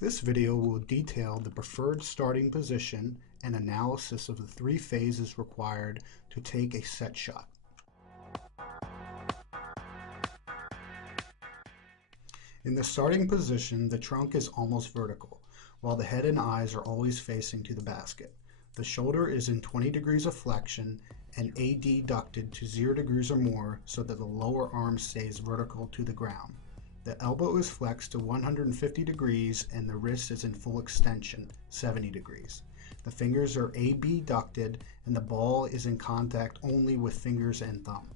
This video will detail the preferred starting position and analysis of the three phases required to take a set shot. In the starting position, the trunk is almost vertical, while the head and eyes are always facing to the basket. The shoulder is in 20 degrees of flexion and adducted to 0 degrees or more so that the lower arm stays vertical to the ground. The elbow is flexed to 150 degrees and the wrist is in full extension, 70 degrees. The fingers are abducted and the ball is in contact only with fingers and thumb.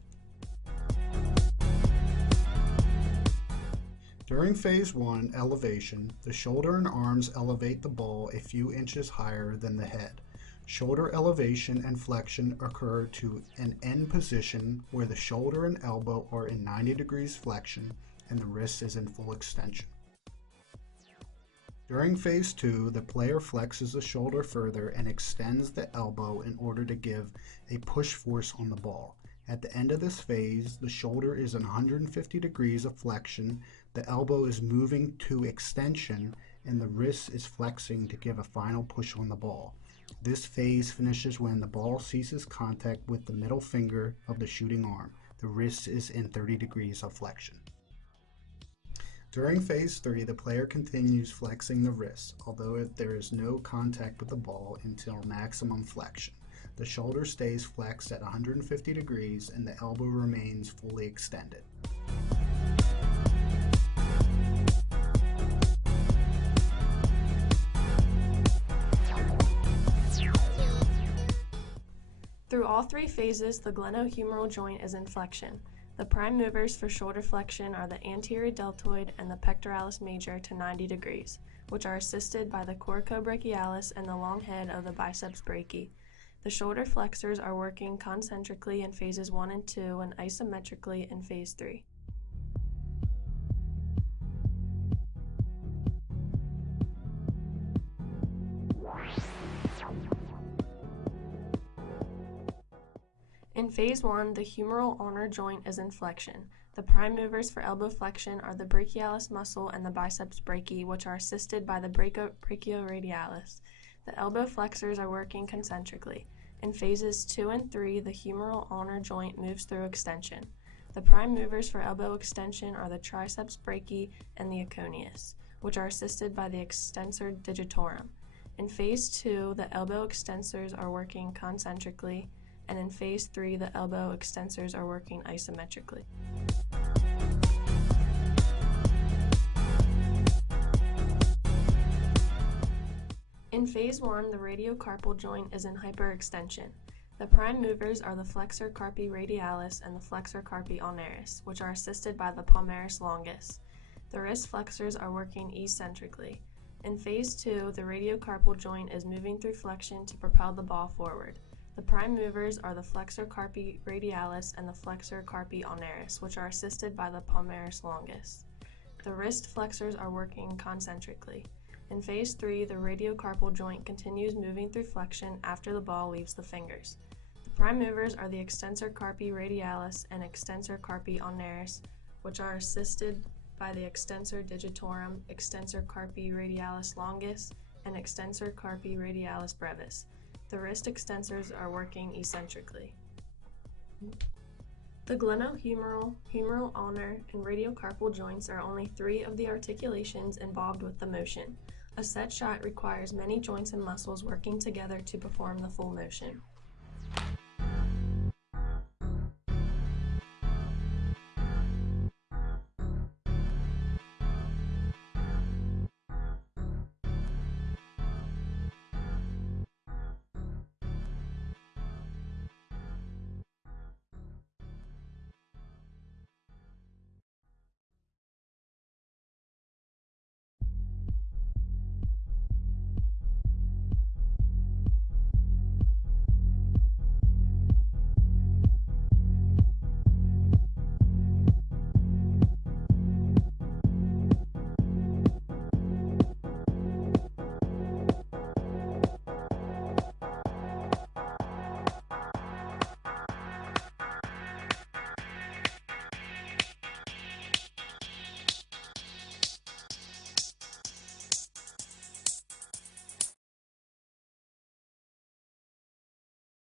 During phase 1 elevation, the shoulder and arms elevate the ball a few inches higher than the head. Shoulder elevation and flexion occur to an end position where the shoulder and elbow are in 90 degrees flexion and the wrist is in full extension. During phase 2, the player flexes the shoulder further and extends the elbow in order to give a push force on the ball. At the end of this phase, the shoulder is in 150 degrees of flexion, the elbow is moving to extension, and the wrist is flexing to give a final push on the ball. This phase finishes when the ball ceases contact with the middle finger of the shooting arm. The wrist is in 30 degrees of flexion. During phase 3, the player continues flexing the wrist, although there is no contact with the ball until maximum flexion. The shoulder stays flexed at 150 degrees and the elbow remains fully extended. Through all three phases, the glenohumeral joint is in flexion. The prime movers for shoulder flexion are the anterior deltoid and the pectoralis major to 90 degrees, which are assisted by the coracobrachialis and the long head of the biceps brachii. The shoulder flexors are working concentrically in phases 1 and 2 and isometrically in phase 3. In phase 1, the humeral ulnar joint is in flexion. The prime movers for elbow flexion are the brachialis muscle and the biceps brachii, which are assisted by the brachioradialis. The elbow flexors are working concentrically. In phases 2 and 3, the humeral ulnar joint moves through extension. The prime movers for elbow extension are the triceps brachii and the aconius, which are assisted by the extensor digitorum. In phase 2, the elbow extensors are working concentrically, and in phase 3, the elbow extensors are working isometrically. In phase 1, the radiocarpal joint is in hyperextension. The prime movers are the flexor carpi radialis and the flexor carpi ulnaris, which are assisted by the palmaris longus. The wrist flexors are working eccentrically. In phase 2, the radiocarpal joint is moving through flexion to propel the ball forward. The prime movers are the flexor carpi radialis and the flexor carpi ulnaris, which are assisted by the palmaris longus. The wrist flexors are working concentrically. In phase 3, the radiocarpal joint continues moving through flexion after the ball leaves the fingers. The prime movers are the extensor carpi radialis and extensor carpi ulnaris, which are assisted by the extensor digitorum, extensor carpi radialis longus, and extensor carpi radialis brevis. The wrist extensors are working eccentrically. The glenohumeral, humeral ulnar, and radiocarpal joints are only 3 of the articulations involved with the motion. A set shot requires many joints and muscles working together to perform the full motion.